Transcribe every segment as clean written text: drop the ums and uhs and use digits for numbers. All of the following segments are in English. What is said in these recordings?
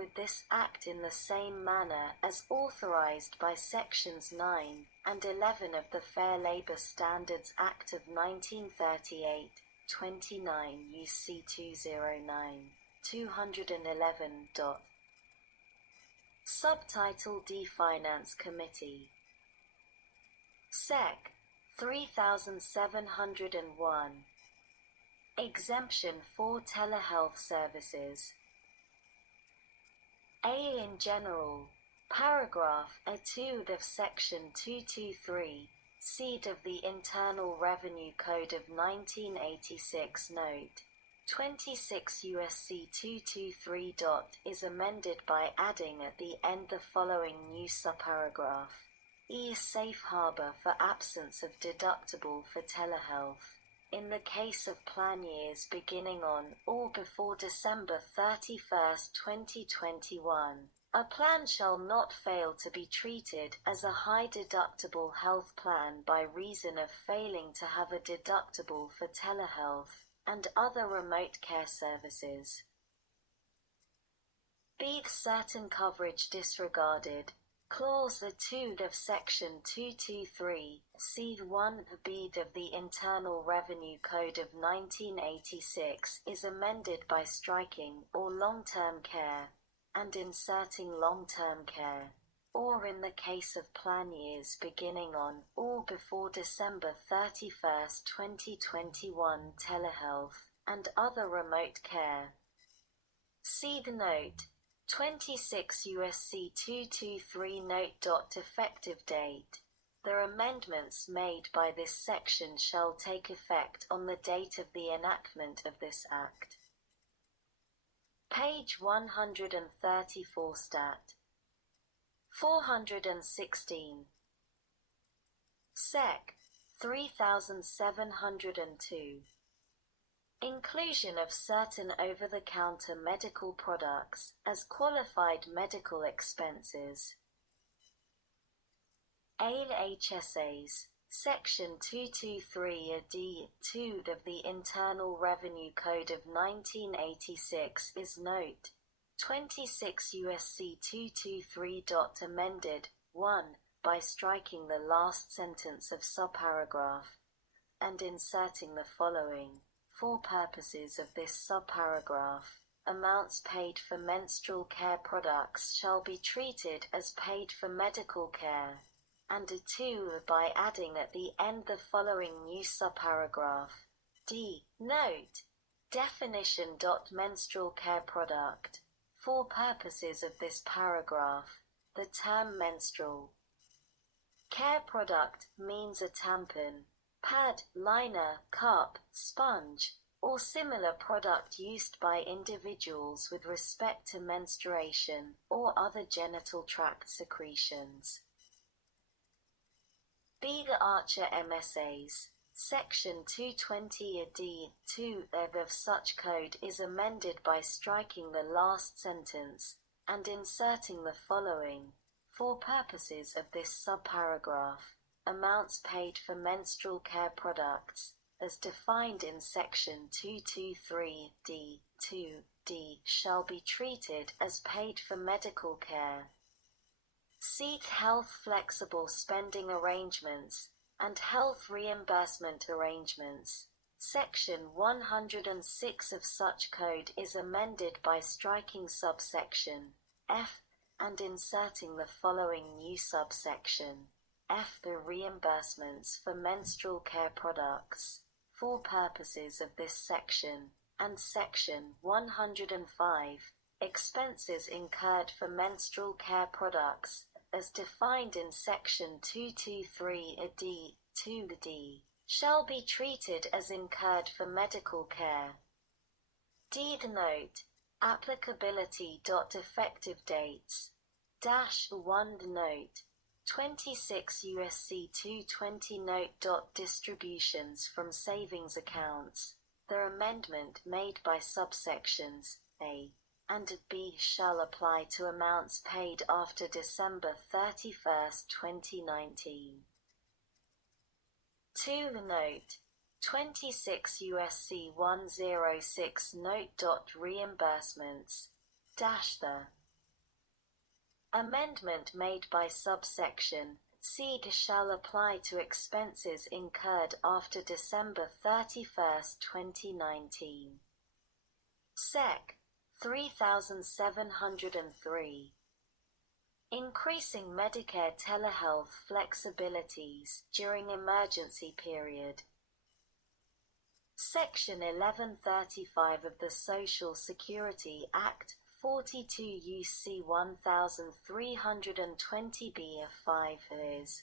with this Act in the same manner as authorized by Sections 9 and 11 of the Fair Labor Standards Act of 1938, 29 U.C. 209, 211. Subtitle D. Finance Committee. Sec. 3701. Exemption for telehealth services. A. In general, paragraph A2 of Section 223, c of the Internal Revenue Code of 1986 Note 26 U.S.C. 223. Is amended by adding at the end the following new subparagraph. E. Safe harbor for absence of deductible for telehealth. In the case of plan years beginning on or before December 31, 2021, a plan shall not fail to be treated as a high-deductible health plan by reason of failing to have a deductible for telehealth and other remote care services. B. Certain coverage disregarded. Clause 2 of Section 223, C1b of the Internal Revenue Code of 1986 is amended by striking or long-term care and inserting long-term care, or in the case of plan years beginning on or before December 31, 2021 telehealth and other remote care. See the note 26 U.S.C. 223 Note. Effective date. The amendments made by this section shall take effect on the date of the enactment of this Act. Page 134 Stat. 416. Sec. 3702. Inclusion of certain over-the-counter medical products as qualified medical expenses. ALHSAs, Section 223d(2) of the Internal Revenue Code of 1986 is Note 26 U.S.C. 223. Amended, 1, by striking the last sentence of subparagraph and inserting the following. For purposes of this subparagraph, amounts paid for menstrual care products shall be treated as paid for medical care, and 2 by adding at the end the following new subparagraph. D. Note. Definition. Menstrual care product. For purposes of this paragraph, the term menstrual care product means a tampon, pad, liner, cup, sponge, or similar product used by individuals with respect to menstruation or other genital tract secretions. B. The Archer MSAs, Section 220d(2) of such code is amended by striking the last sentence and inserting the following. For purposes of this subparagraph, amounts paid for menstrual care products, as defined in Section 223d(2)(d), shall be treated as paid for medical care. Seek health flexible spending arrangements and health reimbursement arrangements. Section 106 of such code is amended by striking subsection F and inserting the following new subsection. F. The reimbursements for menstrual care products, for purposes of this section, and Section 105, expenses incurred for menstrual care products, as defined in Section 223d(2)(d), shall be treated as incurred for medical care. D. The note. Applicability. Effective dates. -1 The note. 26 U.S.C. 220 Note. Distributions from savings accounts. The amendment made by subsections A and B shall apply to amounts paid after December 31, 2019. 2. The note. 26 U.S.C. 106 Note. Reimbursements. The Amendment made by subsection C shall apply to expenses incurred after December 31st, 2019. Sec. 3703. Increasing Medicare telehealth flexibilities during emergency period. Section 1135 of the Social Security Act 42 U.C. 1320b-5 is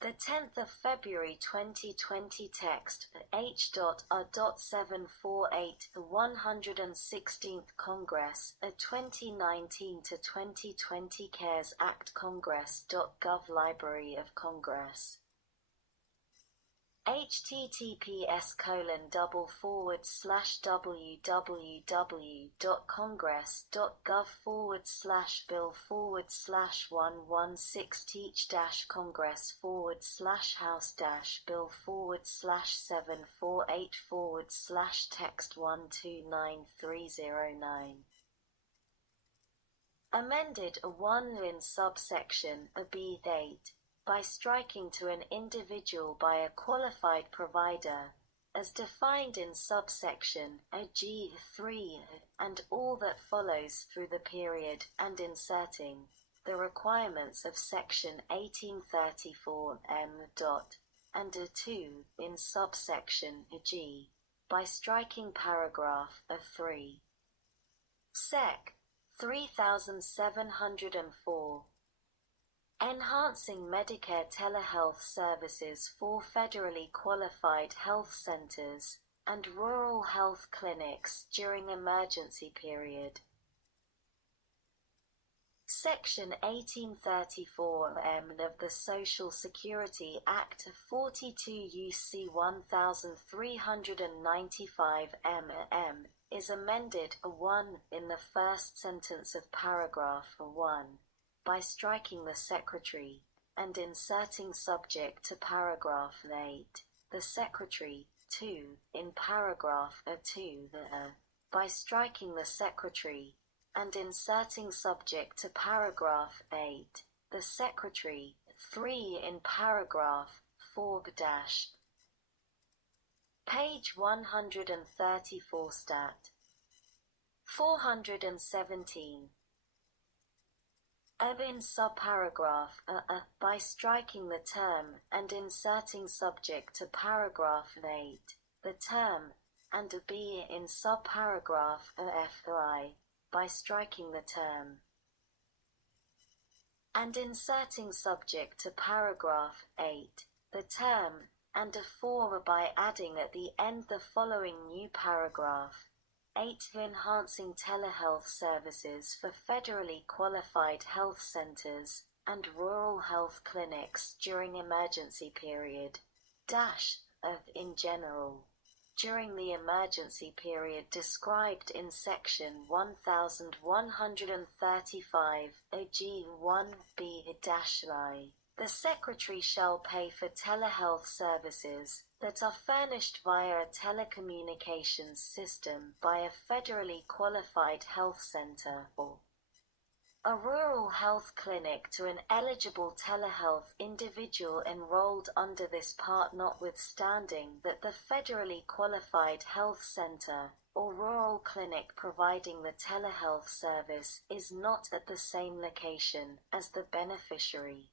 the 10th of February 2020 text H.R.748 the 116th Congress, a 2019 to 2020 CARES Act Congress.gov Library of Congress. https://www.congress.gov/bill/116-congress/748//text 129309. Amended 1 in subsection a b date by striking to an individual by a qualified provider, as defined in subsection a G3, and all that follows through the period, and inserting the requirements of section 1834 M. and a 2 in subsection G by striking paragraph a 3. Sec. 3704. Enhancing Medicare telehealth services for federally qualified health centers and rural health clinics during emergency period. Section 1834 M of the Social Security Act 42 U.C. 1395 M is amended 1 in the first sentence of paragraph 1 by striking the Secretary and inserting subject to paragraph 8, the Secretary, 2 in paragraph 2 by striking the Secretary and inserting subject to paragraph 8, the Secretary, 3 in paragraph 4 page 134 stat. 417. In subparagraph by striking the term and inserting subject to paragraph 8, the term, and b in subparagraph fi by striking the term and inserting subject to paragraph 8, the term, and a 4 by adding at the end the following new paragraph. 8. Enhancing telehealth services for federally qualified health centers and rural health clinics during emergency period. In general. During the emergency period described in section 1135 G1b-I. The Secretary shall pay for telehealth services that are furnished via a telecommunications system by a federally qualified health center or a rural health clinic to an eligible telehealth individual enrolled under this part, notwithstanding that the federally qualified health center or rural clinic providing the telehealth service is not at the same location as the beneficiary.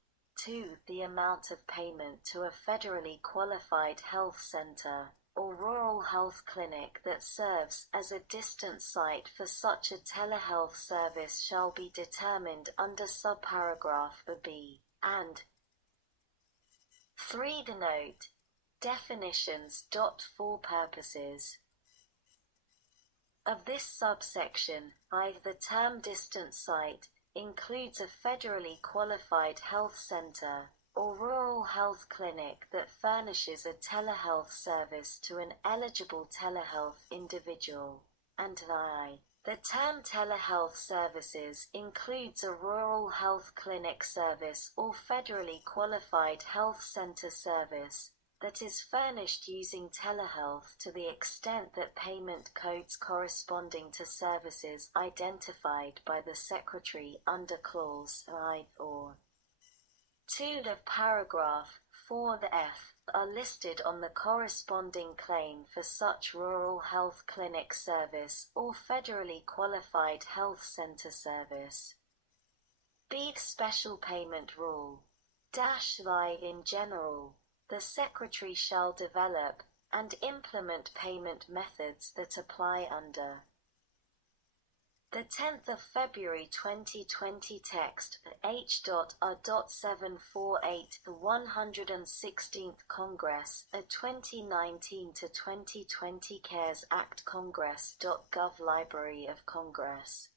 2. The amount of payment to a federally qualified health center or rural health clinic that serves as a distant site for such a telehealth service shall be determined under subparagraph b, and 3. The note. Definitions. For purposes of this subsection, the term distant site includes a federally qualified health center or rural health clinic that furnishes a telehealth service to an eligible telehealth individual, and the term telehealth services includes a rural health clinic service or federally qualified health center service that is furnished using telehealth to the extent that payment codes corresponding to services identified by the Secretary under Clause 5 or 2 of paragraph 4(f) are listed on the corresponding claim for such rural health clinic service or federally qualified health center service. B. Special Payment Rule -I in general, the Secretary shall develop and implement payment methods that apply under the 10th of February 2020 text H.R.748 the 116th Congress, a 2019 to 2020 CARES Act Congress.gov Library of Congress.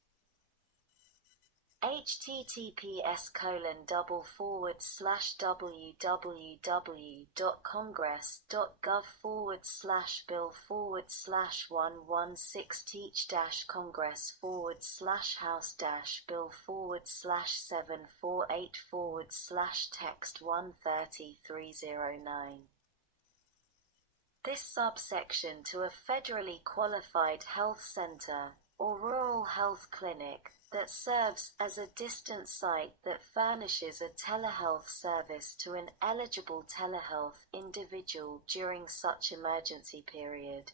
https://www.congress.gov/bill/slash text 13309. This subsection to a federally qualified health center or rural health clinic that serves as a distant site that furnishes a telehealth service to an eligible telehealth individual during such emergency period.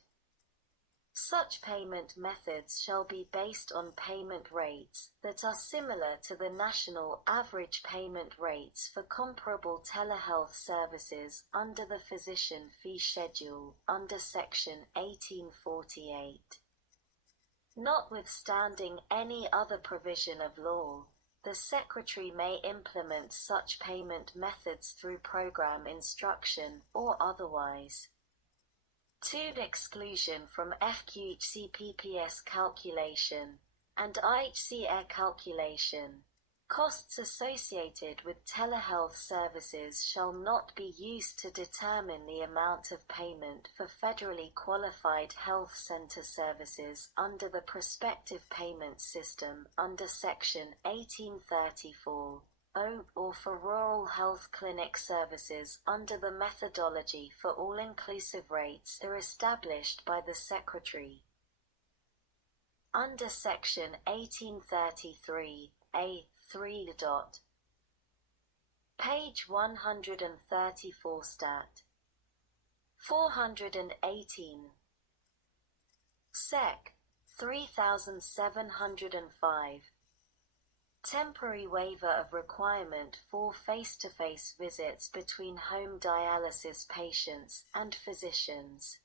Such payment methods shall be based on payment rates that are similar to the national average payment rates for comparable telehealth services under the Physician Fee Schedule under Section 1848. Notwithstanding any other provision of law, the Secretary may implement such payment methods through program instruction or otherwise. 2. Exclusion from FQHCPPS calculation and IHC-AIR calculation. Costs associated with telehealth services shall not be used to determine the amount of payment for federally qualified health center services under the prospective payment system under Section 1834. Or for rural health clinic services under the methodology for all-inclusive rates are established by the Secretary. Under Section 1833, A3. Page 134 Stat. 418. Sec. 3705. Temporary waiver of requirement for face-to-face visits between home dialysis patients and physicians.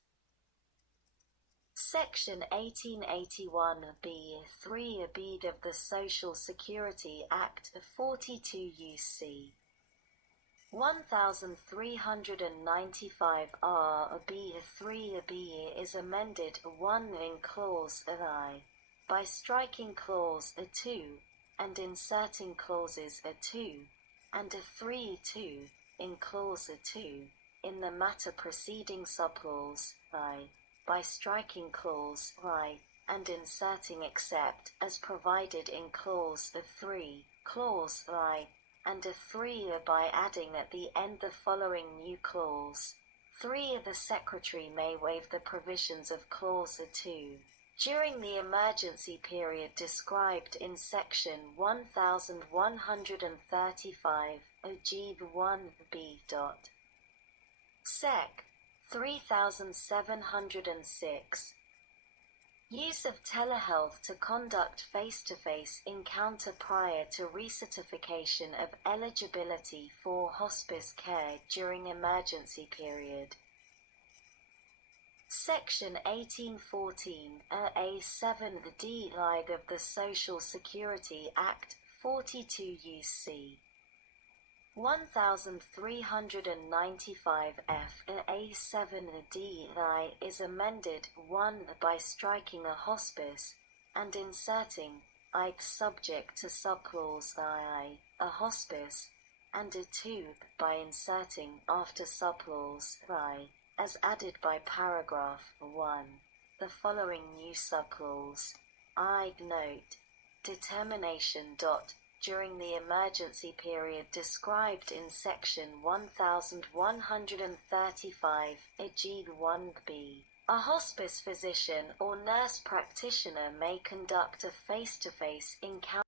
Section 1881b(3) of the Social Security Act 42 U.C. 1395 is amended 1 in Clause I by striking Clause 2 and inserting clauses 2 and 3(2) in Clause 2 in the matter preceding subclause I by striking Clause I and inserting except as provided in Clause 3, Clause I, and 3 by adding at the end the following new clause. 3. The Secretary may waive the provisions of Clause 2 during the emergency period described in Section 1135 OG 1b. Sec. 3706. Use of telehealth to conduct face-to-face encounter prior to recertification of eligibility for hospice care during emergency period. Section 1814 A7d of the Social Security Act 42 U.C. 1395 F A7d is amended 1 by striking a hospice and inserting I subject to subclause I, a hospice, and 2 by inserting after subclause I, as added by paragraph 1, the following new subclause. I note, determination. during the emergency period described in Section 1135, Ejid 1b. A hospice physician or nurse practitioner may conduct a face-to-face encounter